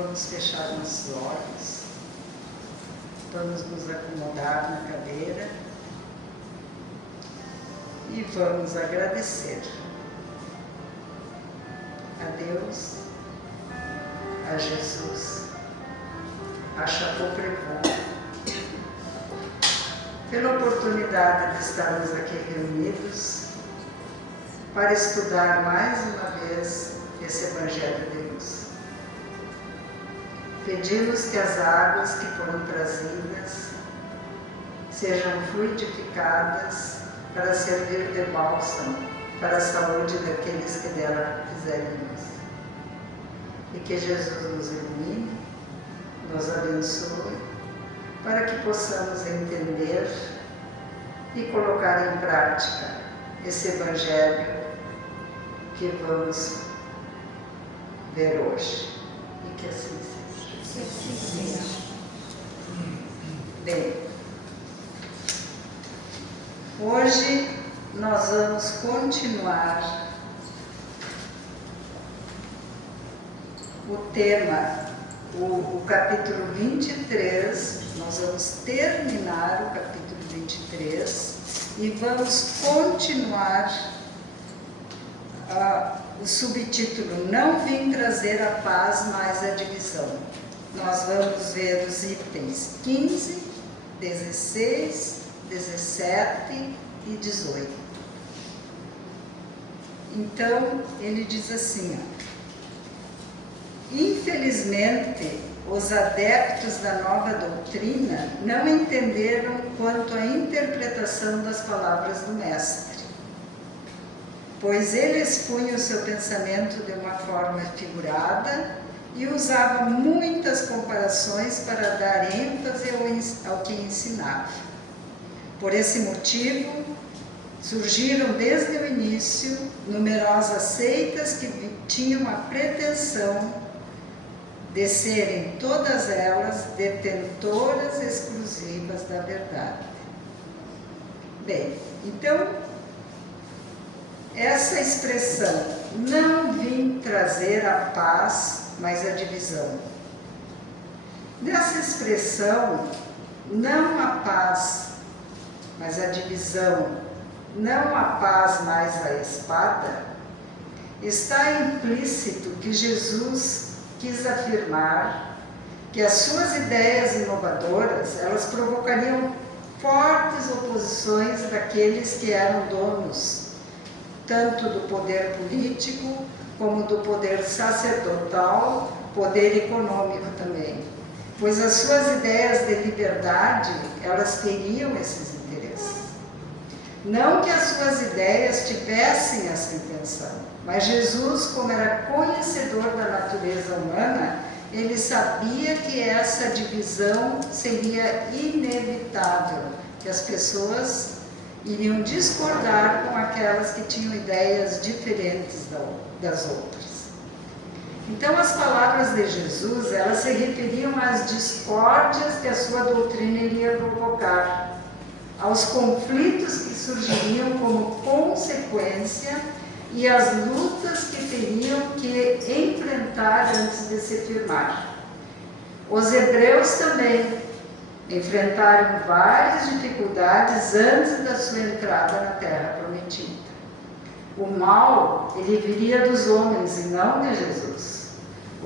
Vamos fechar nossos olhos, vamos nos acomodar na cadeira e vamos agradecer a Deus, a Jesus, a Chateau Prévost, pela oportunidade de estarmos aqui reunidos para estudar mais uma vez esse Evangelho de luz. Pedimos que as águas que foram trazidas sejam fluidificadas para servir de bálsamo para a saúde daqueles que dela fizerem uso. E que Jesus nos ilumine, nos abençoe, para que possamos entender e colocar em prática esse Evangelho que vamos ver hoje. E que assim seja. Bem, hoje nós vamos continuar o tema, o capítulo 23, nós vamos terminar o capítulo 23 e vamos continuar o subtítulo Não vim trazer a paz, mas a divisão. Nós vamos ver os itens 15, 16, 17 e 18. Então, ele diz assim, infelizmente, os adeptos da nova doutrina não entenderam quanto à interpretação das palavras do Mestre, pois ele expunha o seu pensamento de uma forma figurada e usava muitas comparações para dar ênfase ao que ensinava. Por esse motivo, surgiram desde o início numerosas seitas que tinham a pretensão de serem todas elas detentoras exclusivas da verdade. Bem, então, essa expressão, não vim trazer a paz, mas a divisão. Nessa expressão, não a paz, mas a divisão, não a paz, mas a espada, está implícito que Jesus quis afirmar que as suas ideias inovadoras, elas provocariam fortes oposições daqueles que eram donos, tanto do poder político, como do poder sacerdotal, poder econômico também. Pois as suas ideias de liberdade, elas teriam esses interesses. Não que as suas ideias tivessem essa intenção, mas Jesus, como era conhecedor da natureza humana, ele sabia que essa divisão seria inevitável, que as pessoas iriam discordar com aquelas que tinham ideias diferentes das outras. Então, as palavras de Jesus, elas se referiam às discórdias que a sua doutrina iria provocar, aos conflitos que surgiriam como consequência e às lutas que teriam que enfrentar antes de se firmar. Os hebreus também enfrentaram várias dificuldades antes da sua entrada na Terra Prometida. O mal, ele viria dos homens e não de Jesus.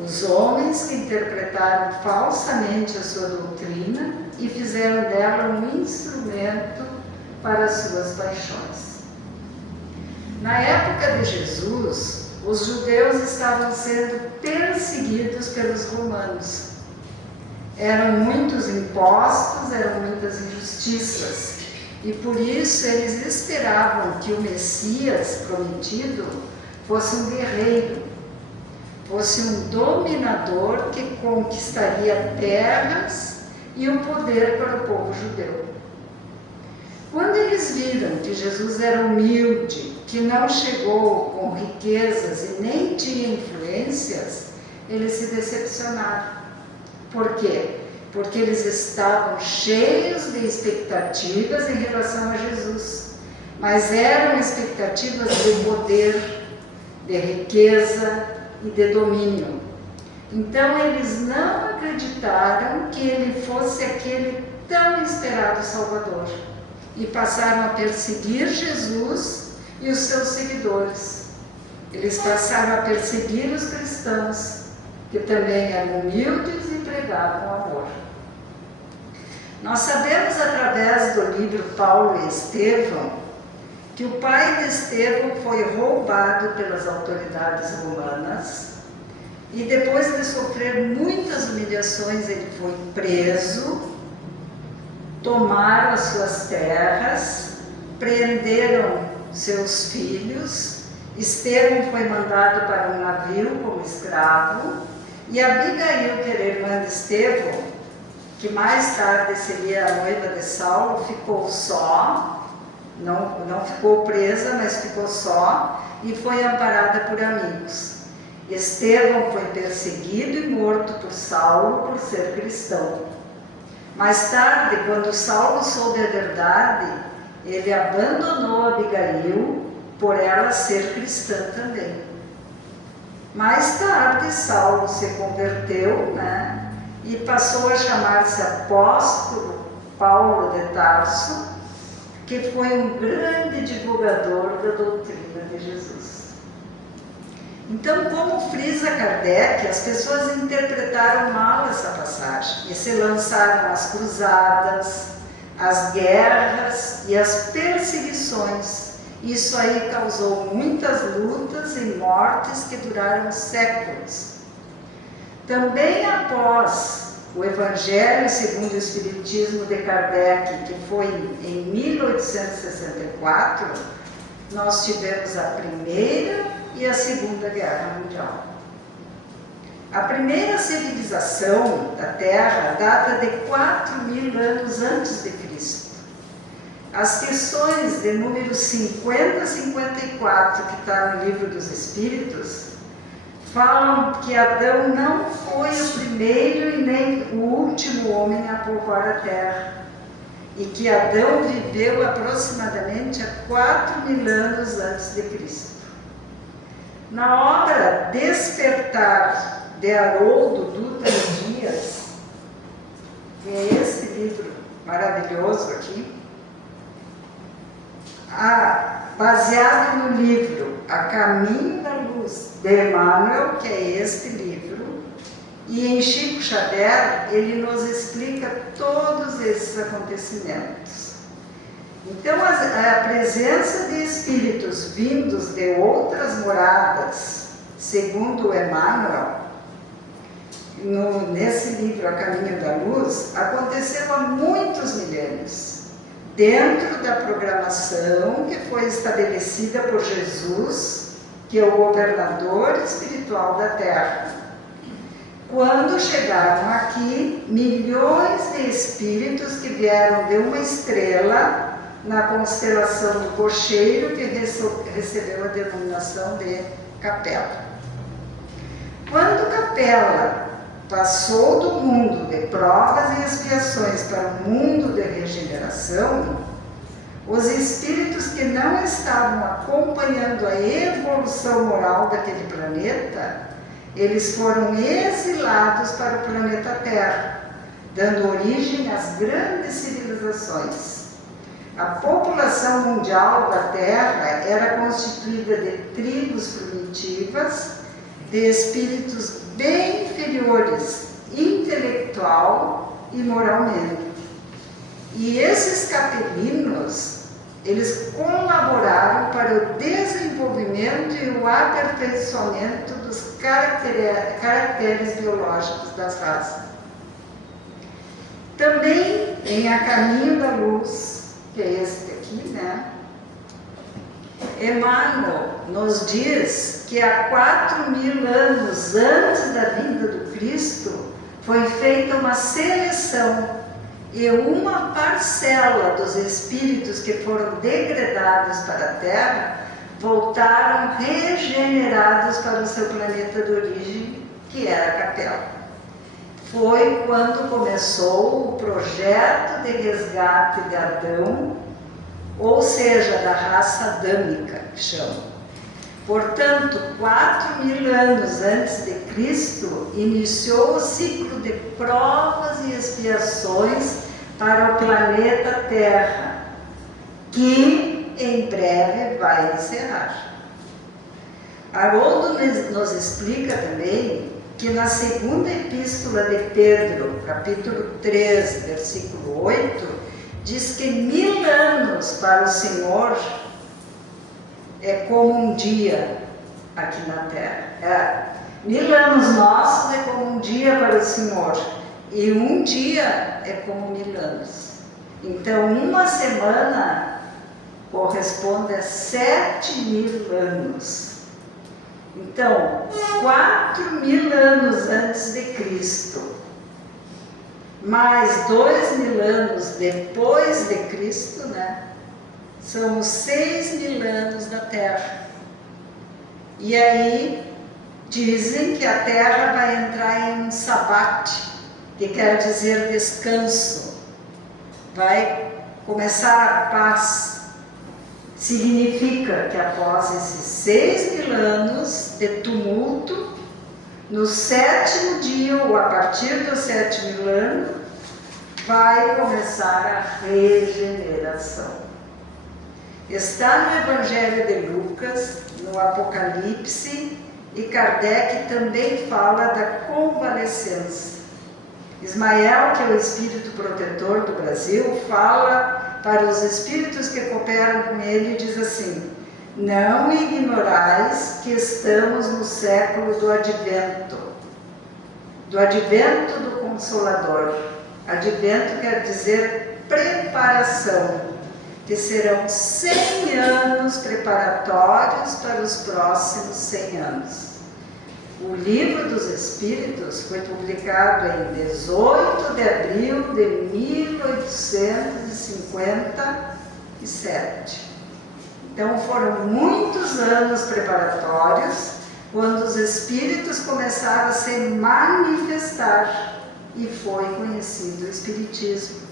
Os homens que interpretaram falsamente a sua doutrina e fizeram dela um instrumento para as suas paixões. Na época de Jesus, os judeus estavam sendo perseguidos pelos romanos. Eram muitos impostos, eram muitas injustiças, e por isso eles esperavam que o Messias prometido fosse um guerreiro, fosse um dominador que conquistaria terras e o poder para o povo judeu. Quando eles viram que Jesus era humilde, que não chegou com riquezas e nem tinha influências, eles se decepcionaram. Por quê? Porque eles estavam cheios de expectativas em relação a Jesus, mas eram expectativas de poder, de riqueza e de domínio. Então eles não acreditaram que ele fosse aquele tão esperado Salvador e passaram a perseguir Jesus e os seus seguidores. Eles passaram a perseguir os cristãos, que também eram humildes e pregavam o amor. Nós sabemos através do livro Paulo e Estevão que o pai de Estevão foi roubado pelas autoridades romanas e depois de sofrer muitas humilhações ele foi preso, tomaram as suas terras, prenderam seus filhos, Estevão foi mandado para um navio como escravo e Abigail, que era irmã de Estevão, que mais tarde seria a noiva de Saulo, ficou só. Não ficou presa, mas ficou só e foi amparada por amigos. Estevão foi perseguido e morto por Saulo por ser cristão. Mais tarde, quando Saulo soube a verdade, ele abandonou Abigail por ela ser cristã também. Mais tarde, Saulo se converteu, e passou a chamar-se apóstolo Paulo de Tarso, que foi um grande divulgador da doutrina de Jesus. Então, como frisa Kardec, as pessoas interpretaram mal essa passagem e se lançaram às cruzadas, às guerras e às perseguições. Isso aí causou muitas lutas e mortes que duraram séculos. Também após o Evangelho segundo o Espiritismo de Kardec, que foi em 1864, nós tivemos a Primeira e a Segunda Guerra Mundial. A primeira civilização da Terra data de 4.000 anos antes de Cristo. As questões de número 50 a 54, que está no Livro dos Espíritos, falam que Adão não foi o primeiro e nem o último homem a povoar a Terra, e que Adão viveu aproximadamente há 4.000 anos antes de Cristo. Na obra Despertar de Haroldo Dutra Dias, que é esse livro maravilhoso aqui, baseado no livro A Caminho da Luz, de Emmanuel, que é este livro, e em Chico Xavier ele nos explica todos esses acontecimentos. Então, a presença de espíritos vindos de outras moradas, segundo Emmanuel, nesse livro A Caminho da Luz, aconteceu há muitos milênios, dentro da programação que foi estabelecida por Jesus, que é o governador espiritual da Terra. Quando chegaram aqui, milhões de espíritos que vieram de uma estrela na constelação do Cocheiro, que recebeu a denominação de Capela. Quando Capela passou do mundo de provas e expiações para o mundo de regeneração, os espíritos que não estavam acompanhando a evolução moral daquele planeta, eles foram exilados para o planeta Terra, dando origem às grandes civilizações. A população mundial da Terra era constituída de tribos primitivas, de espíritos bem inferiores, intelectual e moralmente. E esses capelinos, eles colaboraram para o desenvolvimento e o aperfeiçoamento dos caracteres biológicos das raças. Também em A Caminho da Luz, que é este aqui, Emmanuel nos diz que há 4.000 anos antes da vinda do Cristo foi feita uma seleção e uma parcela dos espíritos que foram degradados para a Terra voltaram regenerados para o seu planeta de origem, que era a Capela. Foi quando começou o projeto de resgate de Adão, ou seja, da raça adâmica, que chamam. Portanto, 4.000 anos antes de Cristo, iniciou o ciclo de provas e expiações para o planeta Terra, que em breve vai encerrar. Haroldo nos explica também que na segunda epístola de Pedro, capítulo 3, versículo 8, diz que 1000 anos para o Senhor é como um dia aqui na Terra. 1000 anos nossos é como um dia para o Senhor, e um dia é como 1000 anos. Então, uma semana corresponde a 7.000 anos. Então, 4.000 anos antes de Cristo, mais 2.000 anos depois de Cristo, né? São os 6.000 anos da Terra. E aí dizem que a Terra vai entrar em um sabate, que quer dizer descanso. Vai começar a paz. Significa que após esses 6.000 anos de tumulto, no 7º dia, ou a partir do 7.000 ano, vai começar a regeneração. Está no Evangelho de Lucas, no Apocalipse, e Kardec também fala da convalescença. Ismael, que é o espírito protetor do Brasil, fala para os espíritos que cooperam com ele, diz assim: não ignorais que estamos no século do advento do Consolador. Advento quer dizer preparação, que serão 100 anos preparatórios para os próximos 100 anos. O Livro dos Espíritos foi publicado em 18 de abril de 1857. Então foram muitos anos preparatórios quando os Espíritos começaram a se manifestar e foi conhecido o Espiritismo.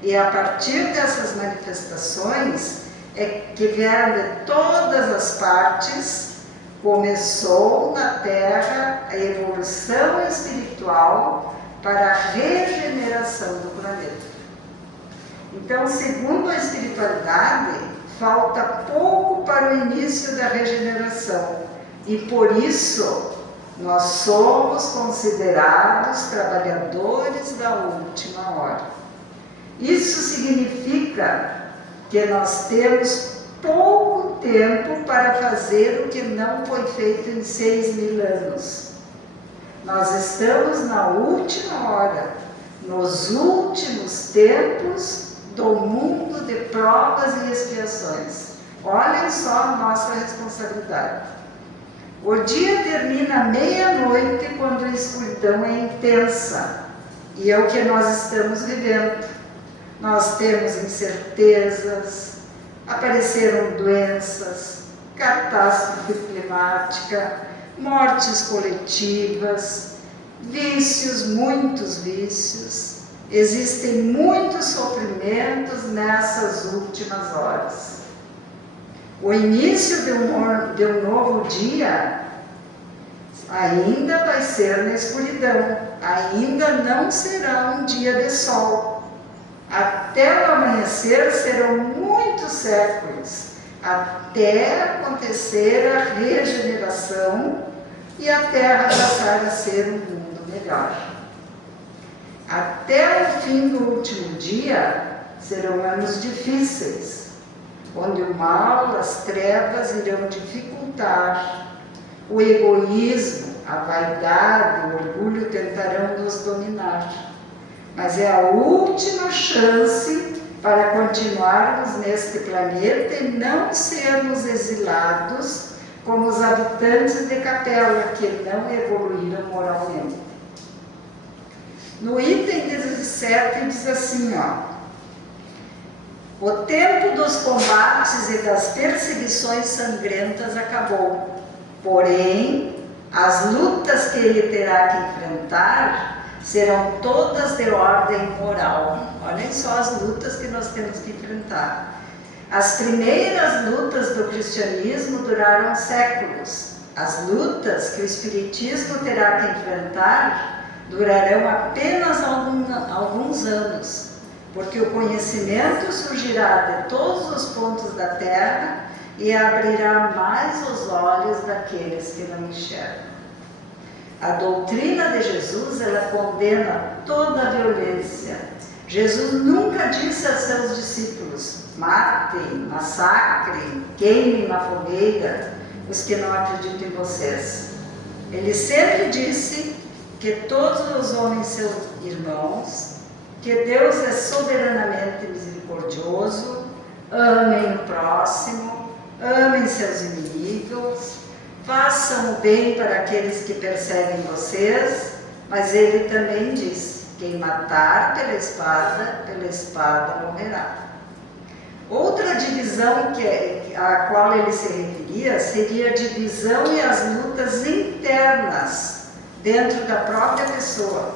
E a partir dessas manifestações é que vieram de todas as partes. Começou na Terra a evolução espiritual para a regeneração do planeta. Então, segundo a espiritualidade, falta pouco para o início da regeneração, e por isso nós somos considerados trabalhadores da última hora. Isso significa que nós temos pouco tempo para fazer o que não foi feito em 6.000 anos. Nós estamos na última hora, nos últimos tempos do mundo de provas e expiações. Olhem só a nossa responsabilidade. O dia termina à meia-noite, quando a escuridão é intensa, e é o que nós estamos vivendo. Nós temos incertezas, apareceram doenças, catástrofe climática, mortes coletivas, vícios, muitos vícios. Existem muitos sofrimentos nessas últimas horas. O início de um novo dia ainda vai ser na escuridão, ainda não será um dia de sol. Até o amanhecer serão muitos séculos, até acontecer a regeneração e a Terra passar a ser um mundo melhor. Até o fim do último dia serão anos difíceis, onde o mal, as trevas irão dificultar, o egoísmo, a vaidade, o orgulho tentarão nos dominar. Mas é a última chance para continuarmos neste planeta e não sermos exilados como os habitantes de Capela, que não evoluíram moralmente. No item 17 diz assim, o tempo dos combates e das perseguições sangrentas acabou, porém, as lutas que ele terá que enfrentar serão todas de ordem moral. Olhem só as lutas que nós temos que enfrentar. As primeiras lutas do cristianismo duraram séculos. As lutas que o Espiritismo terá que enfrentar durarão apenas alguns anos, porque o conhecimento surgirá de todos os pontos da Terra e abrirá mais os olhos daqueles que não enxergam. A doutrina de Jesus, ela condena toda a violência. Jesus nunca disse a seus discípulos: matem, massacrem, queimem na fogueira os que não acreditam em vocês. Ele sempre disse que todos os homens são irmãos, que Deus é soberanamente misericordioso, amem o próximo, amem seus inimigos, façam o bem para aqueles que perseguem vocês, mas ele também diz: quem matar pela espada morrerá. Outra divisão a qual ele se referia seria a divisão e as lutas internas dentro da própria pessoa,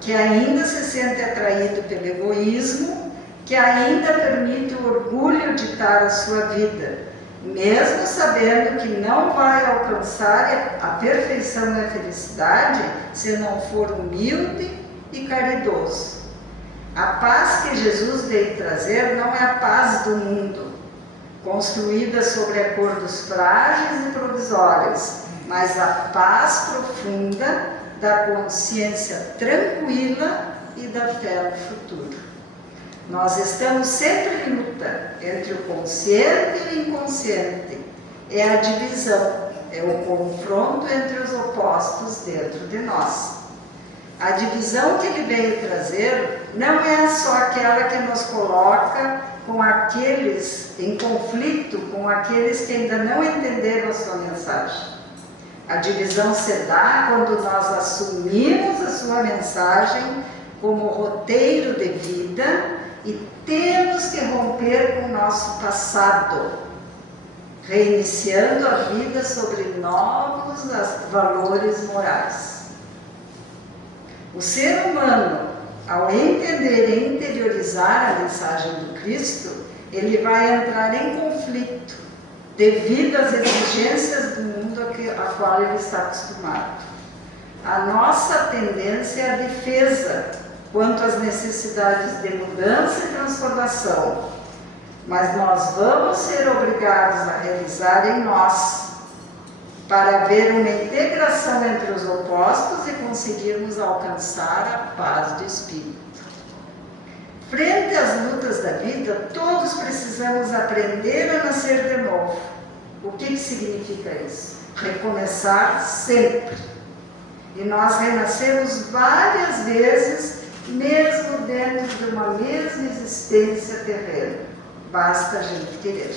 que ainda se sente atraído pelo egoísmo, que ainda permite o orgulho ditar a sua vida, mesmo sabendo que não vai alcançar a perfeição e a felicidade se não for humilde e caridoso. A paz que Jesus veio trazer não é a paz do mundo, construída sobre acordos frágeis e provisórios, mas a paz profunda da consciência tranquila e da fé no futuro. Nós estamos sempre em luta entre o consciente e o inconsciente. É a divisão, é o confronto entre os opostos dentro de nós. A divisão que ele veio trazer não é só aquela que nos coloca com aqueles em conflito, com aqueles que ainda não entenderam a sua mensagem. A divisão se dá quando nós assumimos a sua mensagem como roteiro de vida e temos que romper com o nosso passado, reiniciando a vida sobre novos valores morais. O ser humano, ao entender e interiorizar a mensagem do Cristo, ele vai entrar em conflito devido às exigências do mundo a qual ele está acostumado. A nossa tendência é a defesa quanto às necessidades de mudança e transformação, mas nós vamos ser obrigados a realizar em nós, para haver uma integração entre os opostos e conseguirmos alcançar a paz de espírito. Frente às lutas da vida, todos precisamos aprender a nascer de novo. O que significa isso? Recomeçar sempre. E nós renascemos várias vezes, mesmo dentro de uma mesma existência terrena. Basta a gente querer.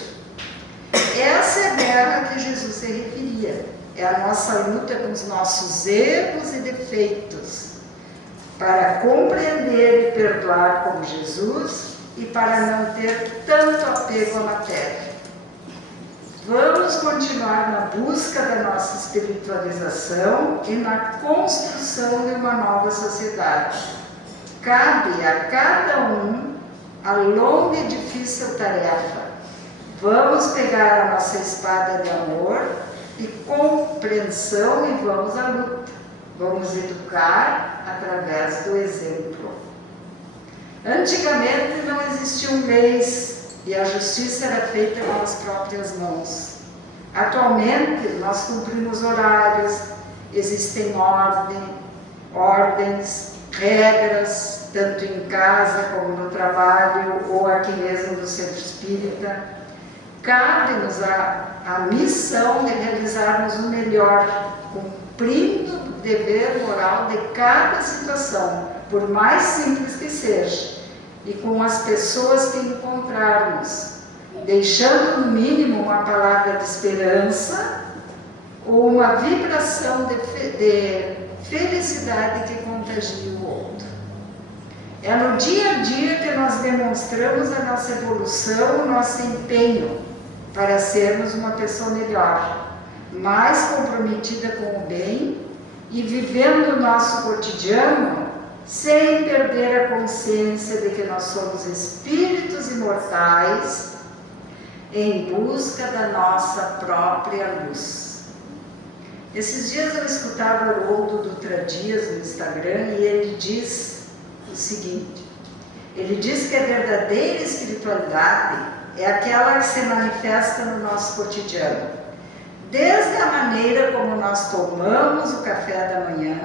Essa é a guerra que Jesus se referia. É a nossa luta com os nossos erros e defeitos, para compreender e perdoar como Jesus e para não ter tanto apego à matéria. Vamos continuar na busca da nossa espiritualização e na construção de uma nova sociedade. Cabe a cada um a longa e difícil tarefa. Vamos pegar a nossa espada de amor e compreensão e vamos à luta. Vamos educar através do exemplo. Antigamente não existiam leis e a justiça era feita com as próprias mãos. Atualmente nós cumprimos horários, existem ordens, regras, tanto em casa como no trabalho ou aqui mesmo no centro espírita. Cabe-nos a missão de realizarmos o melhor, cumprindo o dever moral de cada situação, por mais simples que seja, e com as pessoas que encontrarmos, deixando no mínimo uma palavra de esperança ou uma vibração de felicidade que contagie o outro. É no dia a dia que nós demonstramos a nossa evolução, o nosso empenho para sermos uma pessoa melhor, mais comprometida com o bem e vivendo o nosso cotidiano sem perder a consciência de que nós somos espíritos imortais em busca da nossa própria luz. Esses dias eu escutava o Haroldo Dutra Dias no Instagram e ele diz o seguinte: ele diz que a verdadeira espiritualidade é aquela que se manifesta no nosso cotidiano, desde a maneira como nós tomamos o café da manhã,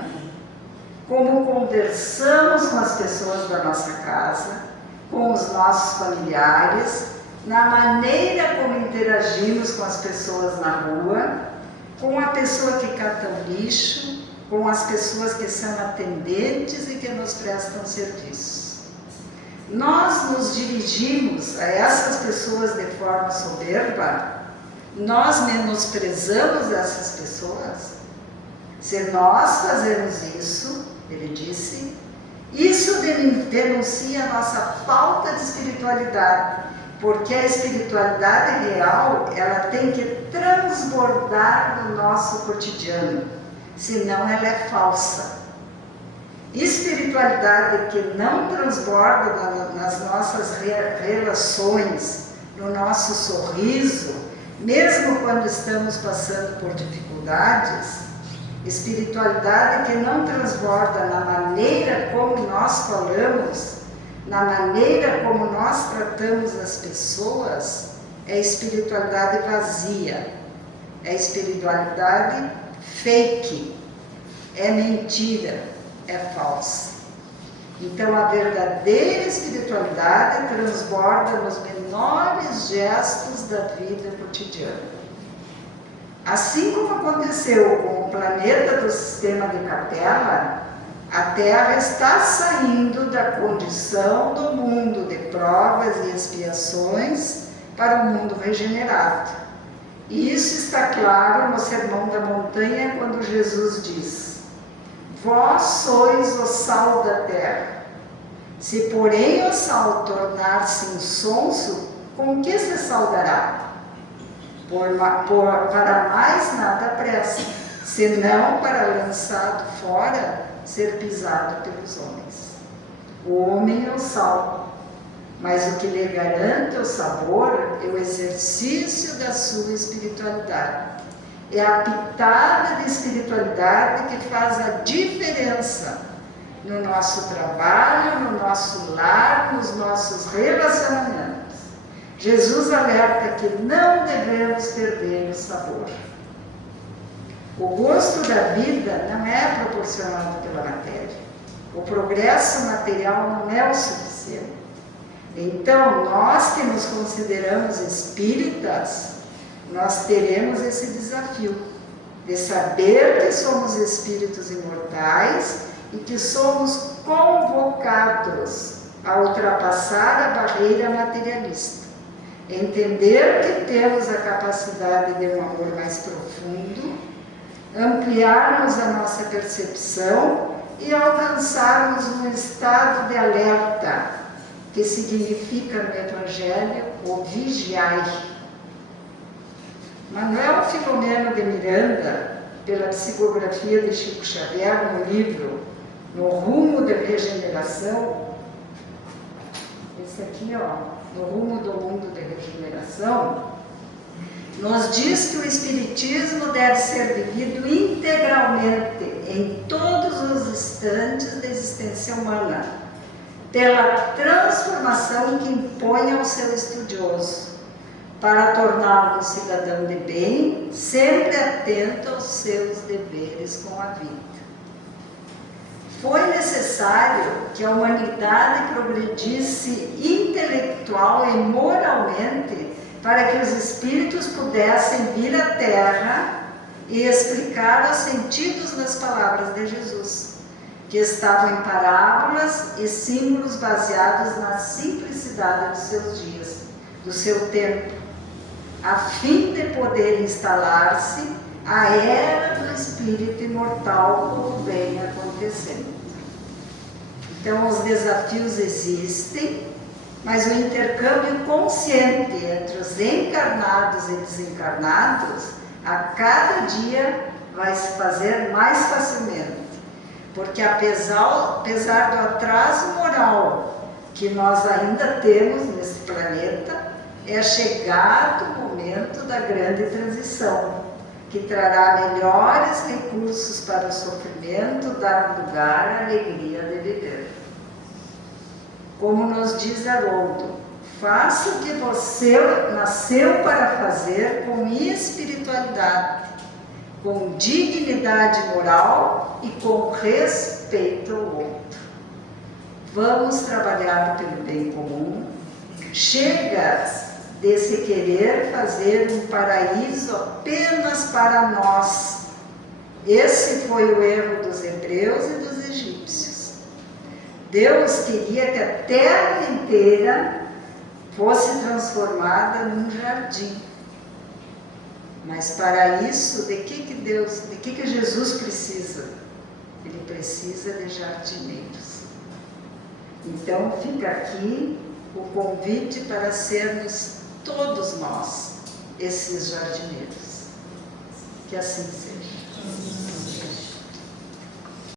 como conversamos com as pessoas da nossa casa, com os nossos familiares, na maneira como interagimos com as pessoas na rua, com a pessoa que cata o lixo, com as pessoas que são atendentes e que nos prestam serviços. Nós nos dirigimos a essas pessoas de forma soberba, nós menosprezamos essas pessoas. Se nós fazemos isso, ele disse, isso denuncia a nossa falta de espiritualidade, porque a espiritualidade real, ela tem que transbordar no nosso cotidiano, senão ela é falsa. Espiritualidade que não transborda nas nossas relações, no nosso sorriso, mesmo quando estamos passando por dificuldades, espiritualidade que não transborda na maneira como nós falamos, na maneira como nós tratamos as pessoas, é espiritualidade vazia, é espiritualidade fake, é mentira, é falsa. Então a verdadeira espiritualidade transborda nos menores gestos da vida cotidiana. Assim como aconteceu com o planeta do sistema de Capela, a Terra está saindo da condição do mundo de provas e expiações para o mundo regenerado. E isso está claro no Sermão da Montanha, quando Jesus diz: vós sois o sal da terra. Se, porém, o sal tornar-se insonso, com que se salgará? Para mais nada presta, senão para lançado fora, ser pisado pelos homens. O homem é o sal, mas o que lhe garante o sabor é o exercício da sua espiritualidade. É a pitada de espiritualidade que faz a diferença no nosso trabalho, no nosso lar, nos nossos relacionamentos. Jesus alerta que não devemos perder o sabor. O gosto da vida não é proporcionado pela matéria. O progresso material não é o suficiente. Então, nós que nos consideramos espíritas, nós teremos esse desafio de saber que somos espíritos imortais e que somos convocados a ultrapassar a barreira materialista. Entender que temos a capacidade de um amor mais profundo, ampliarmos a nossa percepção e alcançarmos um estado de alerta, que significa no Evangelho o vigiai. Manuel Filomeno de Miranda, pela psicografia de Chico Xavier, no livro No Rumo da Regeneração, esse aqui, ó, No Rumo do Mundo da Regeneração, nos diz que o Espiritismo deve ser vivido integralmente, em todos os instantes da existência humana, pela transformação que impõe ao seu estudioso, para torná-lo um cidadão de bem, sempre atento aos seus deveres com a vida. Foi necessário que a humanidade progredisse intelectual e moralmente para que os espíritos pudessem vir à Terra e explicar os sentidos das palavras de Jesus, que estavam em parábolas e símbolos baseados na simplicidade dos seus dias, do seu tempo, a fim de poder instalar-se a era do espírito imortal como vem acontecendo. Então, os desafios existem, mas o intercâmbio consciente entre os encarnados e desencarnados, a cada dia vai se fazer mais facilmente, Porque apesar do atraso moral que nós ainda temos nesse planeta, é chegado o momento da grande transição, que trará melhores recursos para o sofrimento, dar lugar à alegria de viver. Como nos diz Haroldo, faça o que você nasceu para fazer com espiritualidade, com dignidade moral e com respeito ao outro. Vamos trabalhar pelo bem comum. Chega de se querer fazer um paraíso apenas para nós. Esse foi o erro dos hebreus e dos egípcios. Deus queria que a terra inteira fosse transformada num jardim. Mas para isso, de que Jesus precisa? Ele precisa de jardineiros. Então fica aqui o convite para sermos todos nós esses jardineiros. Que assim seja.